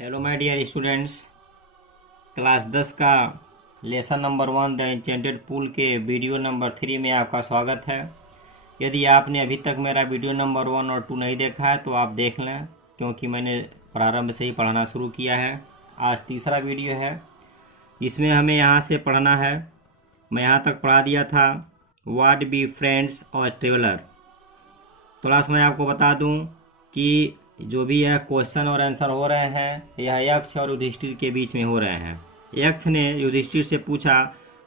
Hello my dear students, class 10 का lesson number 1 the enchanted pool के video number 3 में आपका स्वागत है। यदि आपने अभी तक मेरा वीडियो नंबर 1 और 2 नहीं देखा है तो आप देख लें, क्योंकि मैंने प्रारंभ से ही पढ़ाना शुरू किया है। आज तीसरा वीडियो है जिसमें हमें यहाँ से पढ़ना है। मैं यहाँ तक पढ़ा दिया था व्हाट बी फ्रेंड्स और ट्रेवलर। थोड़ा सा मैं आपको बता दूं कि जो भी यह क्वेश्चन और आंसर हो रहे हैं यह यक्ष और युधिष्ठिर के बीच में हो रहे हैं। यक्ष ने युधिष्ठिर से पूछा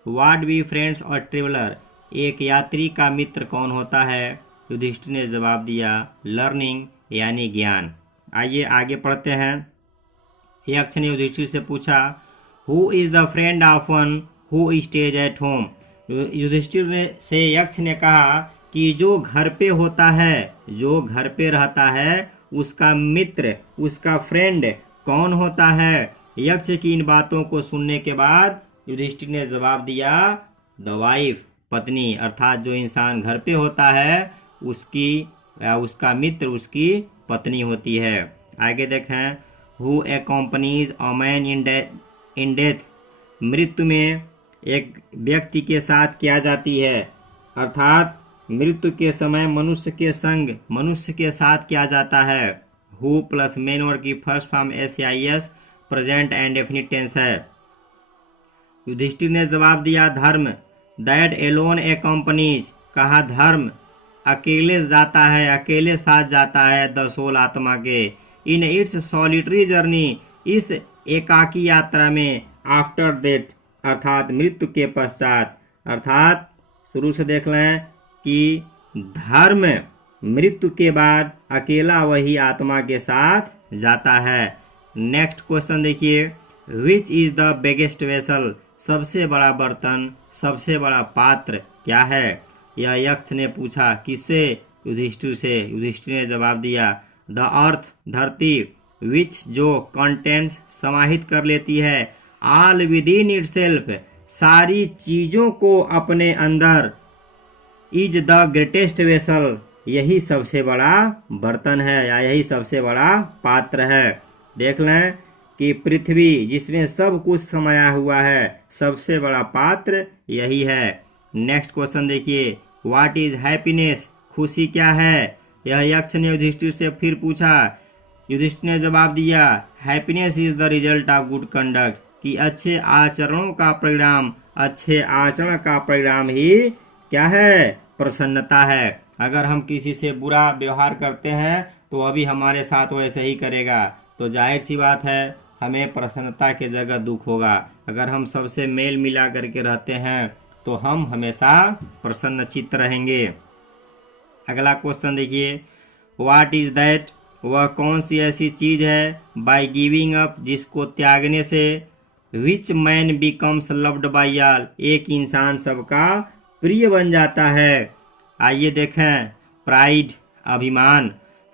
व्हाट बी फ्रेंड्स और ट्रेवलर, एक यात्री का मित्र कौन होता है। युधिष्ठिर ने जवाब दिया लर्निंग यानी ज्ञान। आइए आगे पढ़ते हैं। यक्ष ने युधिष्ठिर से पूछा who is the friend of one who stays at home. Yudhishthira से यक्ष ने कहा कि जो घर पे होता है, जो घर पे रहता है, उसका मित्र, उसका फ्रेंड कौन होता है। यक्ष की इन बातों को सुनने के बाद युधिष्ठिर ने जवाब दिया द वाइफ, पत्नी, अर्थात जो इंसान घर पे होता है उसकी या उसका मित्र उसकी पत्नी होती है। आगे देखें who accompanies a man in death, मृत्यु में एक व्यक्ति के साथ क्या जाती है, अर्थात मृत्यु के समय मनुष्य के संग मनुष्य के साथ क्या जाता है। हु प्लस मेन वर्ब की first form SAIS present and definite tense है। युधिष्ठिर ने जवाब दिया धर्म, दैट एलोन एक्कम्पनीज, कहा धर्म अकेले जाता है, अकेले साथ जाता है द सोल, आत्मा के, इन इट्स सॉलिटरी जर्नी, इस एकाकी यात्रा में, आफ्टर डेथ अर्थात मृत्यु के पश्चात। अर्थात शुरू से देख लें कि धर्म मृत्यु के बाद अकेला वही आत्मा के साथ जाता है। नेक्स्ट क्वेश्चन देखिए which is the biggest vessel, सबसे बड़ा बर्तन, सबसे बड़ा पात्र क्या है। यह यक्ष ने पूछा किससे, युधिष्ठिर से। युधिष्ठिर ने जवाब दिया द अर्थ, धरती, विच जो कंटेंट्स समाहित कर लेती है, ऑल विद इन इटसेल्फ, सारी चीजों को अपने अंदर, इज द ग्रेटेस्ट वेसल, यही सबसे बड़ा बर्तन है या यही सबसे बड़ा पात्र है। देख लें कि पृथ्वी जिसमें सब कुछ समाया हुआ है, सबसे बड़ा पात्र यही है। नेक्स्ट क्वेश्चन देखिए व्हाट इज हैप्पीनेस, खुशी क्या है। यह यक्ष ने युधिष्ठिर से फिर पूछा। युधिष्ठिर ने जवाब दिया happiness is the result of good conduct, कि अच्छे आचरणों का परिणाम, अच्छे आचरण का परिणाम ही क्या है, प्रसन्नता है। अगर हम किसी से बुरा व्यवहार करते हैं तो अभी हमारे साथ वैसे ही करेगा, तो जाहिर सी बात है हमें प्रसन्नता की जगह दुख होगा। अगर हम सबसे मेल मिला करके रहते हैं तो हम हमेशा प्रसन्नचित्त रहेंगे। अगला क्वेश्चन देखिए व्हाट इज दैट, वह कौन सी ऐसी चीज है, बाय गिविंग अप, जिसको त्यागने से, which man becomes loved by all, एक इंसान सबका प्रिय बन जाता है। आइए देखें प्राइड, अभिमान,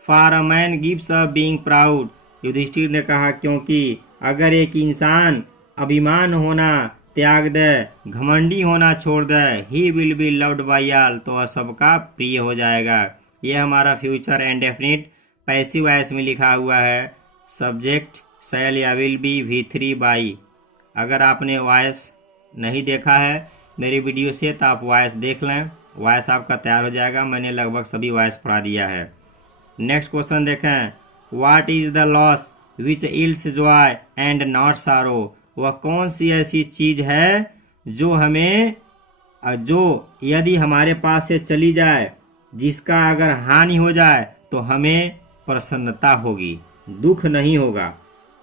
for a man gives up being proud. Yudhishthira ने कहा क्योंकि अगर एक इंसान अभिमान होना त्याग दे, घमंडी होना छोड़ दे, he will be loved by all, तो वह सबका प्रिय हो जाएगा। यह हमारा future and definite passive voice में लिखा हुआ है, सब्जेक्ट शैल या विल बी V3 बाई। अगर आपने वॉइस नहीं देखा है मेरी वीडियो से तो आप वॉइस देख लें, वॉइस आपका तैयार हो जाएगा। मैंने लगभग सभी वॉइस पढ़ा दिया है। नेक्स्ट क्वेश्चन देखें what is the loss which ills Joy and not सारो, वह कौन सी ऐसी चीज है जो हमें, जो यदि हमारे पास से चली जाए, जिसका अगर हानि हो जाए तो हमें प्रसन्नता होगी, दुख नहीं होगा।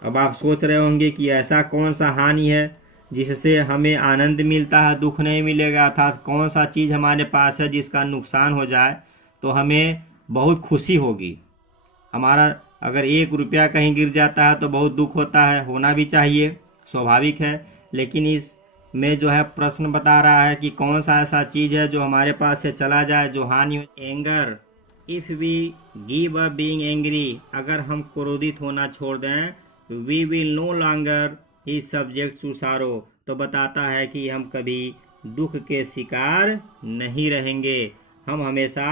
अब आप सोच रहे होंगे कि ऐसा कौन सा हानि है जिससे हमें आनंद मिलता है, दुख नहीं मिलेगा, अर्थात कौन सा चीज़ हमारे पास है जिसका नुकसान हो जाए तो हमें बहुत खुशी होगी। हमारा अगर 1 रुपया कहीं गिर जाता है तो बहुत दुख होता है, होना भी चाहिए, स्वाभाविक है। लेकिन इस में जो है प्रश्न बता रहा है कि कौन सा ऐसा चीज़ है जो हमारे पास से चला जाए, जो हानि हो। Anger, if we give up being angry, अगर हम क्रोधित होना छोड़ दें, we will no longer be subject to sorrow, तो बताता है कि हम कभी दुख के शिकार नहीं रहेंगे, हम हमेशा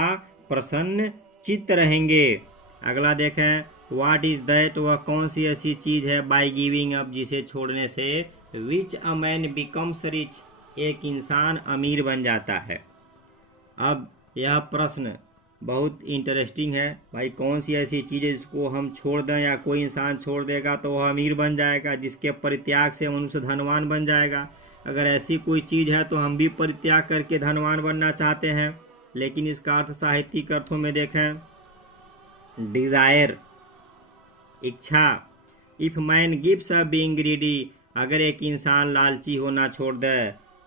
प्रसन्न चित्त रहेंगे। अगला देखें व्हाट इज दैट, वह कौन सी ऐसी चीज है, बाय गिविंग अप, जिसे छोड़ने से, विच अ मैन बिकम्स रिच, एक इंसान अमीर बन जाता है। अब यह प्रश्न बहुत इंटरेस्टिंग है भाई, कौन सी ऐसी चीज़ है जिसको हम छोड़ दें या कोई इंसान छोड़ देगा तो वह अमीर बन जाएगा, जिसके परित्याग से मनुष्य धनवान बन जाएगा। अगर ऐसी कोई चीज़ है तो हम भी परित्याग करके धनवान बनना चाहते हैं। लेकिन इसका अर्थ साहित्यिक अर्थों में देखें, डिज़ायर, इच्छा। If man gives up being greedy, अगर एक इंसान लालची होना छोड़ दे,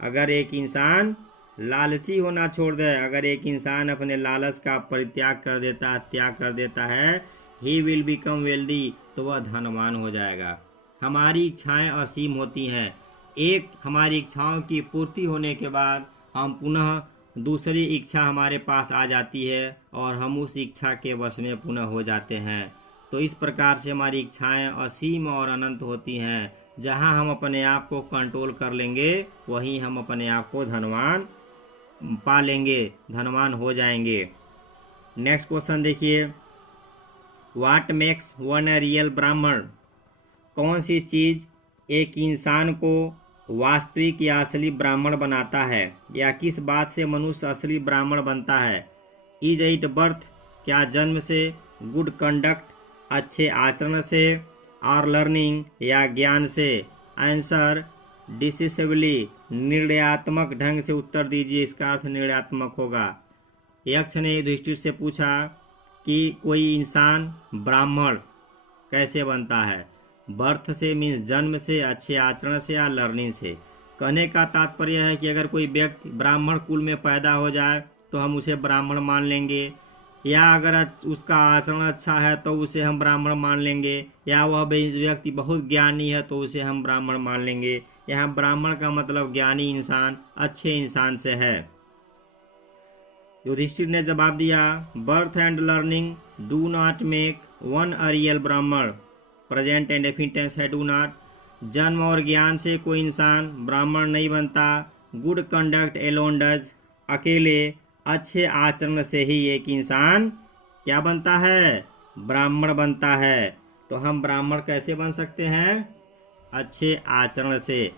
अगर एक इंसान लालची होना छोड़ दे, अगर एक इंसान अपने लालच का परित्याग कर देता, त्याग कर देता है, ही विल बिकम वेल्दी, तो वह धनवान हो जाएगा। हमारी इच्छाएं असीम होती हैं, एक हमारी इच्छाओं की पूर्ति होने के बाद हम पुनः दूसरी इच्छा हमारे पास आ जाती है और हम उस इच्छा के वश में पुनः हो जाते हैं। तो इस प्रकार से हमारी इच्छाएं असीम और अनंत होती हैं। जहां हम अपने आप को कंट्रोल कर लेंगे वहीं हम अपने आप को धनवान पा लेंगे, धनवान हो जाएंगे। नेक्स्ट क्वेश्चन देखिए, what makes one a real ब्राह्मण, कौन सी चीज़ एक इंसान को वास्तविक या असली ब्राह्मण बनाता है, या किस बात से मनुष्य असली ब्राह्मण बनता है। इज इट बर्थ, क्या जन्म से, गुड कंडक्ट, अच्छे आचरण से, और लर्निंग, या ज्ञान से। आंसर डिसिसिवली, निर्णयात्मक ढंग से उत्तर दीजिए, इसका अर्थ निर्णयात्मक होगा। यक्ष ने युधिष्ठिर से पूछा कि कोई इंसान ब्राह्मण कैसे बनता है। बर्थ से मीन्स जन्म से, अच्छे आचरण से, या लर्निंग से। कहने का तात्पर्य है कि अगर कोई व्यक्ति ब्राह्मण कुल में पैदा हो जाए तो हम उसे ब्राह्मण मान लेंगे, या अगर उसका आचरण अच्छा है तो उसे हम ब्राह्मण मान लेंगे, या वह व्यक्ति बहुत ज्ञानी है तो उसे हम ब्राह्मण मान लेंगे। यहाँ ब्राह्मण का मतलब ज्ञानी इंसान, अच्छे इंसान से है। युधिष्ठिर ने जवाब दिया, birth and learning do not make one a real ब्राह्मण, प्रेजेंट एंड डेफिनिट टेंस है डू नॉट। जन्म और ज्ञान से कोई इंसान ब्राह्मण नहीं बनता। गुड कंडक्ट एलोन डज, अकेले अच्छे आचरण से ही एक इंसान क्या बनता है, ब्राह्मण बनता है। तो हम ब्राह्मण कैसे बन सकते हैं, अच्छे आचरण से।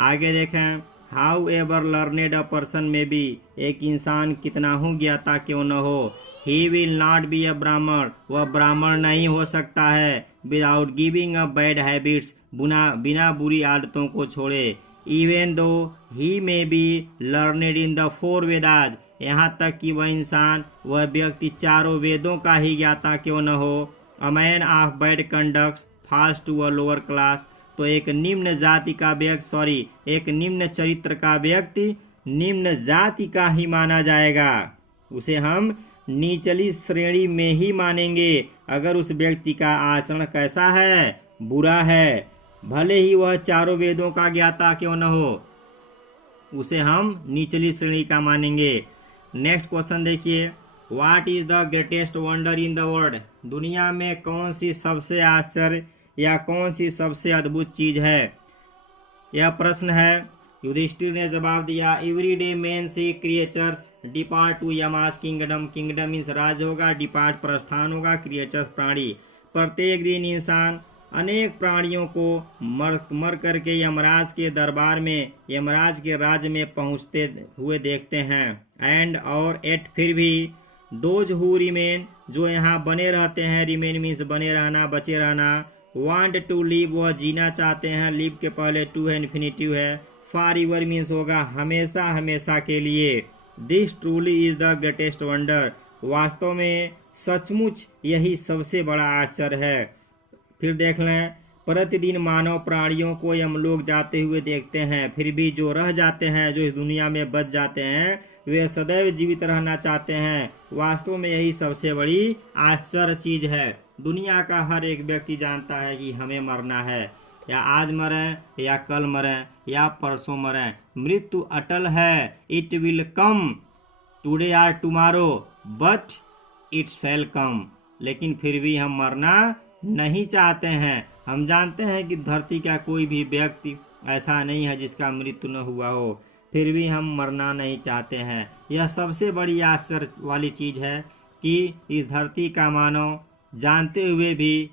आगे देखें, how ever learned a person में बी, एक इंसान कितना हो ज्ञाता क्यों न हो, he will not be a ब्राह्मण, वह ब्राह्मण नहीं हो सकता है। Without giving a bad habits, बिना बुरी आदतों को छोड़े। Even though he may be learned in the four Vedas, यहाँ तक कि वह इंसान, वह व्यक्ति चारों वेदों का ही ज्ञाता क्यों न हो। A man of bad conduct falls to a lower class, तो एक निम्न जाति का व्यक्ति एक निम्न चरित्र का व्यक्ति निम्न जाति का ही माना जाएगा, उसे हम निचली श्रेणी में ही मानेंगे। अगर उस व्यक्ति का आचरण कैसा है, बुरा है, भले ही वह चारों वेदों का ज्ञाता क्यों न हो, उसे हम निचली श्रेणी का मानेंगे। नेक्स्ट क्वेश्चन देखिए, what is the greatest wonder in the world, दुनिया में कौन सी सबसे आश्चर्य या कौन सी सबसे अद्भुत चीज है, यह प्रश्न है। युधिष्ठिर ने जवाब दिया, every day men see creatures depart to Yama's kingdom, kingdom means राज्य होगा, डिपार्ट प्रस्थान होगा, क्रिएचर्स प्राणी। प्रत्येक दिन इंसान अनेक प्राणियों को मर करके यमराज के दरबार में, यमराज के राज्य में पहुंचते हुए देखते हैं। एंड और एट, फिर भी, दोज हु रिमेन, जो यहाँ बने रहते हैं, रिमेन मीन्स बने रहना, बचे रहना। वांट टू लिव, वह जीना चाहते हैं, लिव के पहले टू है, इन्फिनिटिव है। फॉर एवर मीन्स होगा हमेशा, हमेशा के लिए। This truly is the greatest wonder, वास्तव में सचमुच यही सबसे बड़ा आश्चर्य है। फिर देख लें, प्रतिदिन मानव प्राणियों को हम लोग जाते हुए देखते हैं, फिर भी जो रह जाते हैं, जो इस दुनिया में बच जाते हैं, वे सदैव जीवित रहना चाहते हैं। वास्तव में यही सबसे बड़ी आश्चर्य चीज है। दुनिया का हर एक व्यक्ति जानता है कि हमें मरना है, या आज मरें, या कल मरें, या परसों मरें, मृत्यु अटल है। इट विल कम टुडे और टुमारो बट इट शैल कम, लेकिन फिर भी हम मरना नहीं चाहते हैं। हम जानते हैं कि धरती का कोई भी व्यक्ति ऐसा नहीं है जिसका मृत्यु न हुआ हो, फिर भी हम मरना नहीं चाहते हैं। यह सबसे बड़ी आश्चर्य वाली चीज़ है कि इस धरती का मानव जानते हुए भी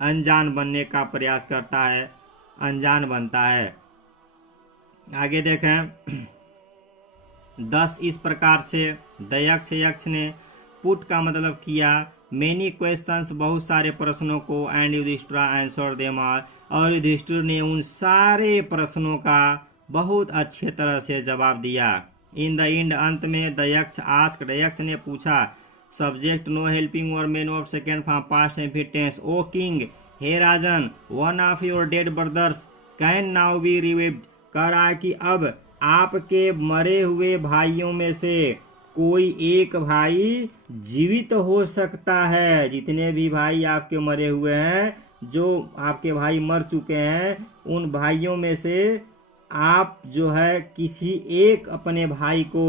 अनजान बनने का प्रयास करता है, अनजान बनता है। आगे देखें 10 इस प्रकार से दयक्ष यक्ष ने पुट का मतलब किया मेनी क्वेश्चंस बहुत सारे प्रश्नों को and Yudhishthira answer them all, और युधिष्ठिर ने उन सारे प्रश्नों का बहुत अच्छे तरह से जवाब दिया। इन द एंड अंत में दयक्ष आस्क्ड, दयक्ष ने पूछा सब्जेक्ट नो हेल्पिंग और main of second form past and tense, O king हे राजन one of your dead brothers can now be revived, कह रहा है कि अब आपके मरे हुए भाइयों में से कोई एक भाई जीवित हो सकता है। जितने भी भाई आपके मरे हुए हैं, जो आपके भाई मर चुके हैं, उन भाइयों में से आप जो है किसी एक अपने भाई को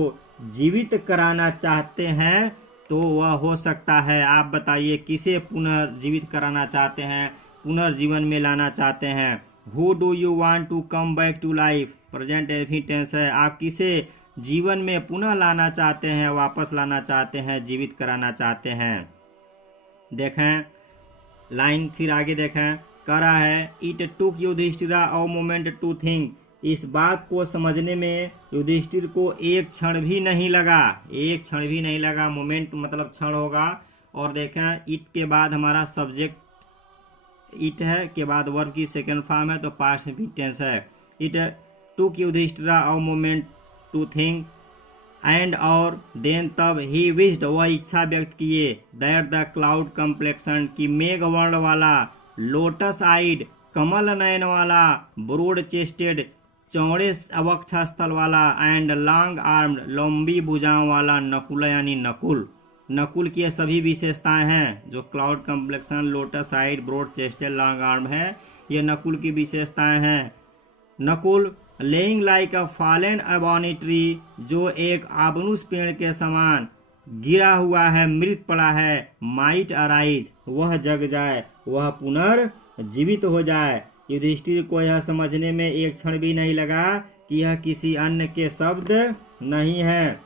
जीवित कराना चाहते हैं तो वह हो सकता है। आप बताइए किसे पुनर्जीवित कराना चाहते हैं, पुनर्जीवन में लाना चाहते हैं। Who do you want to come back to life, present tense है। आप किसे जीवन में पुनः लाना चाहते हैं, वापस लाना चाहते हैं, जीवित कराना चाहते हैं। देखें लाइन फिर आगे देखें, कह रहा है it took Yudhishthira a moment to think, इस बात को समझने में युधिष्ठिर को एक क्षण भी नहीं लगा, एक क्षण भी नहीं लगा। मोमेंट मतलब क्षण होगा। और देखें इट के बाद हमारा सब्जेक्ट इट है, के बाद वर्ब की सेकेंड फॉर्म है तो पास्ट इंफिनिट टेंस है। It took Yudhishthira a moment to think and और देन तब ही विश्ड, वह इच्छा व्यक्त किए दैट द क्लाउड कम्प्लेक्शन, की मेघ वर्ण वाला, लोटस आइड कमल नयन वाला, ब्रोड चेस्टेड चौड़े वक्षस्थल वाला, एंड लॉन्ग आर्म्ड लंबी भुजाओं वाला नकुल यानी नकुल। नकुल की ये सभी विशेषताएं हैं जो cloud complexion, lotus eyed, broad chested, long arm है, ये नकुल की विशेषताएं हैं। Nakul laying like a fallen ebony tree, जो एक आबनुस पेड़ के समान गिरा हुआ है, मृत पड़ा है। माइट अराइज, वह जग जाए, वह पुनर्जीवित हो जाए। युधिष्ठिर को यह समझने में एक क्षण भी नहीं लगा कि यह किसी अन्य के शब्द नहीं है।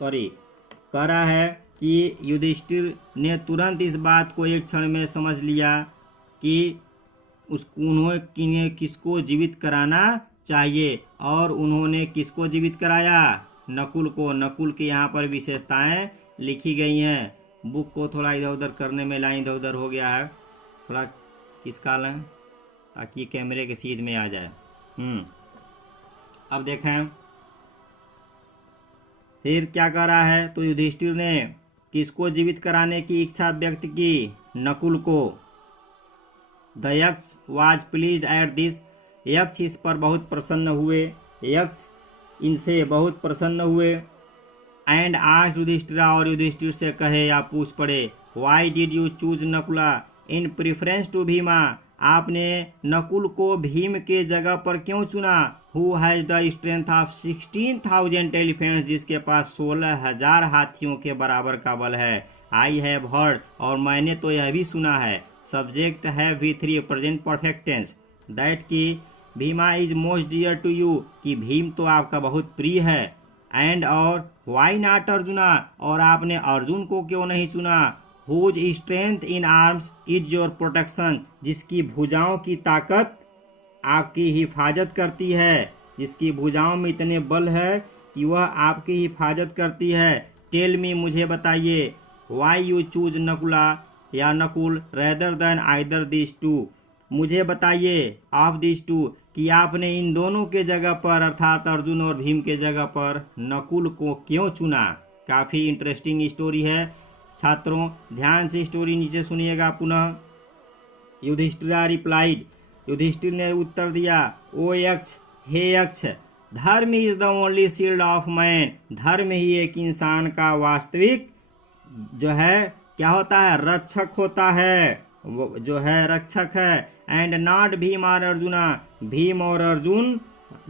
कह रहा है कि युधिष्ठिर ने तुरंत इस बात को एक क्षण में समझ लिया कि उन्होंने किसको जीवित कराना चाहिए, और उन्होंने किसको जीवित कराया, नकुल को। नकुल की यहाँ पर विशेषताएं लिखी गई हैं। बुक को थोड़ा इधर उधर करने में लाइन इधर उधर हो गया है, थोड़ा खिसका लें ताकि कैमरे के सीध में आ जाए। अब देखें फिर क्या कर रहा है, तो युधिष्ठिर ने किसको जीवित कराने की इच्छा व्यक्त की, नकुल को। The Yaksha was pleased at this, यक्ष इस पर बहुत प्रसन्न हुए, यक्ष इनसे बहुत प्रसन्न हुए। एंड आस्क्ड युधिष्ठिर, और युधिष्ठिर से कहे या पूछ पड़े, why did you choose Nakula in preference to Bhima, आपने नकुल को भीम के जगह पर क्यों चुना। Who has the strength of 16,000 elephants, जिसके पास 16,000 हाथियों के बराबर का बल है। आई हैव हर्ड, और मैंने तो यह भी सुना है। सब्जेक्ट है V3 present perfect tense, that की Bhima is most dear to you, कि भीम तो आपका बहुत प्रिय है। एंड और वाई नॉट अर्जुना, और आपने अर्जुन को क्यों नहीं चुना। Whose strength in arms is your protection, जिसकी भुजाओं की ताकत आपकी हिफाजत करती है, जिसकी भुजाओं में इतने बल है कि वह आपकी हिफाजत करती है। टेल मी, मुझे बताइए, वाई यू चूज नकुला या Nakul rather than either this two, मुझे बताइए ऑफ दिस टू, कि आपने इन दोनों के जगह पर अर्थात अर्जुन और भीम के जगह पर नकुल को क्यों चुना। काफ़ी इंटरेस्टिंग स्टोरी है छात्रों, ध्यान से स्टोरी नीचे सुनिएगा पुनः। युधिष्ठिर रिप्लाइड, युधिष्ठिर ने उत्तर दिया, ओ यक्ष, हे यक्ष, धर्म is the only shield of man, धर्म ही एक इंसान का वास्तविक जो है क्या होता है, रक्षक होता है, जो है रक्षक है। एंड नॉट भीम और अर्जुना, भीम और अर्जुन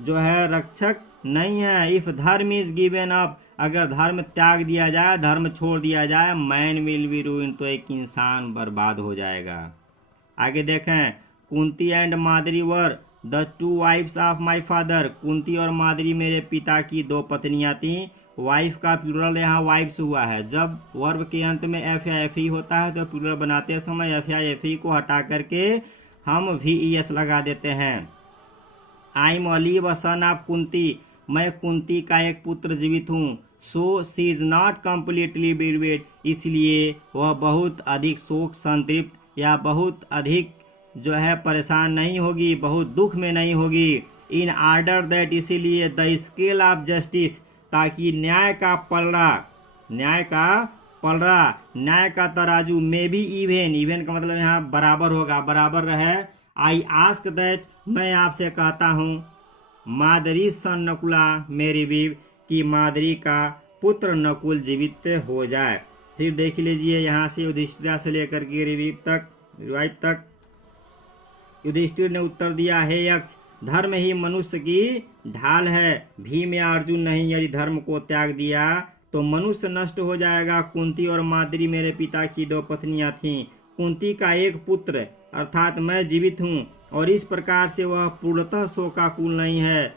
जो है रक्षक नहीं है। इफ धर्म इज गिवन अप, अगर धर्म त्याग दिया जाए, धर्म छोड़ दिया जाए, मैन विल बी रूइन, तो एक इंसान बर्बाद हो जाएगा। आगे देखें, Kunti and Madri were the two wives of my father, Kunti और माद्री मेरे पिता की दो पत्नियां थीं। वाइफ का प्लूरल यहाँ वाइफ्स हुआ है। जब वर्ब के अंत में एफ या एफ ई होता है तो प्लूरल बनाते समय एफ या एफ ई को हटा करके हम वी ई एस लगा देते हैं। I am alive a son of Kunti, मैं कुंती का एक पुत्र जीवित हूँ। So she is not completely bereaved, इसलिए वह बहुत अधिक शोक संतृप्त या बहुत अधिक जो है परेशान नहीं होगी, बहुत दुख में नहीं होगी। इन आर्डर दैट, इसीलिए द स्केल ऑफ जस्टिस, ताकि न्याय का न्याय का तराजू में भी इवेन का मतलब यहाँ बराबर होगा, बराबर रहे। आई आस्क दैट, मैं आपसे कहता हूँ, मादरी सन नकुला मेरी बीव, कि मादरी का पुत्र नकुल जीवित हो जाए। फिर देख लीजिए यहाँ से युधिष्ठिरा से लेकर के रिवाइव तक युधिष्ठिर ने उत्तर दिया, हे यक्ष, धर्म ही मनुष्य की ढाल है, भीम या अर्जुन नहीं। यदि धर्म को त्याग दिया तो मनुष्य नष्ट हो जाएगा। कुंती और माद्री मेरे पिता की 2 पत्नियां थीं। कुंती का एक पुत्र अर्थात मैं जीवित हूँ और इस प्रकार से वह पूर्णतः शोकाकुल नहीं है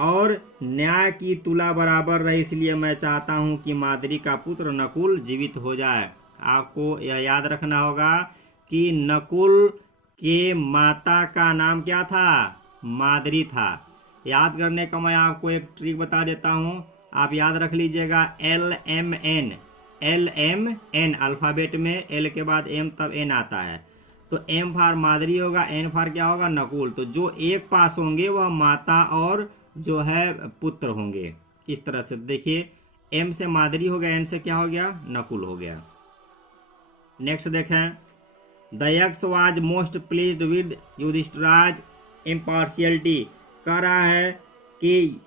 और न्याय की तुला बराबर रहे, इसलिए मैं चाहता हूँ कि माद्री का पुत्र नकुल जीवित हो जाए। आपको यह याद रखना होगा कि नकुल के माता का नाम क्या था? माद्री था। याद करने का मैं आपको एक ट्रिक बता देता हूँ, आप याद रख लीजिएगा। LMN अल्फ़ाबेट में L के बाद M तब N आता है, तो M फॉर माद्री होगा, N फॉर क्या होगा? नकुल। तो जो एक पास होंगे वह माता और जो है पुत्र होंगे। इस तरह से देखिए, M से माद्री हो गया, N से क्या हो गया? नकुल हो गया। नेक्स्ट देखें, the Yaksha was most pleased with Yudhishthira's impartiality. कह रहा है कि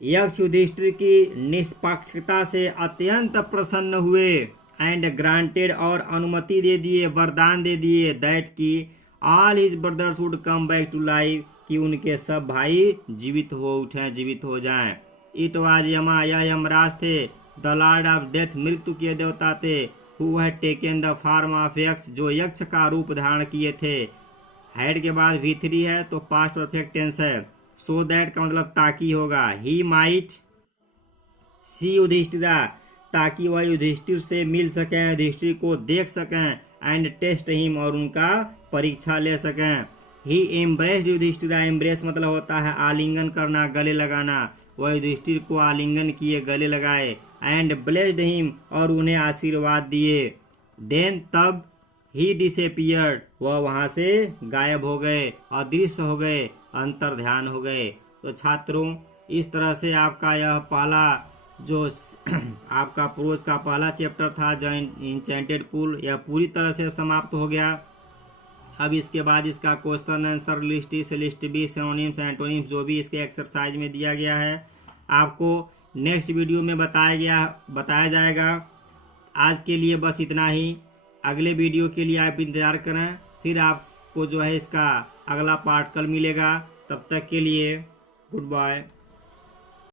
यक्ष युधिष्ठिर की निष्पक्षता से अत्यंत प्रसन्न हुए। एंड ग्रांटेड, और अनुमति दे दिए, वरदान दे दिए, दैट की all his brothers would come back to life, कि उनके सब भाई जीवित हो उठें, जीवित हो जाएं। इट वाज यमा, यह यमराज थे, द लॉर्ड ऑफ डेथ, मृत्यु के देवता थे, who had taken the form of यक्ष, जो यक्ष का रूप धारण किए थे। हैड के बाद V3 है तो पास्ट परफेक्ट टेंस है। सो दैट का मतलब ताकि होगा। ही माइट सी युधिष्ठिरा, ताकि वह युधिष्ठिर से मिल सकें, युधिष्ठिर को देख सकें। एंड टेस्ट हिम, और उनका परीक्षा ले सकें। ही एम्ब्रेस्ड युधिष्ठिरा, एम्ब्रेस मतलब होता है आलिंगन करना, गले लगाना। वह युधिष्ठिर को आलिंगन किए, गले लगाए। एंड ब्लेस्ड हिम, और उन्हें आशीर्वाद दिए। देन तब ही डिसअपीयर्ड, वह वहाँ से गायब हो गए, अदृश्य हो गए, अंतर ध्यान हो गए। तो छात्रों, इस तरह से आपका यह पहला जो आपका प्रोज का पहला चैप्टर था इंचेंटेड पूल, यह पूरी तरह से समाप्त हो गया। अब इसके बाद इसका क्वेश्चन आंसर लिस्ट से लिस्ट बी, सिनोनिम्स एंटोनिम्स जो भी इसके एक्सरसाइज में दिया गया है आपको नेक्स्ट वीडियो में बताया जाएगा। आज के लिए बस इतना ही। अगले वीडियो के लिए आप इंतज़ार करें, फिर आपको जो है इसका अगला पार्ट कल मिलेगा। तब तक के लिए गुड बाय।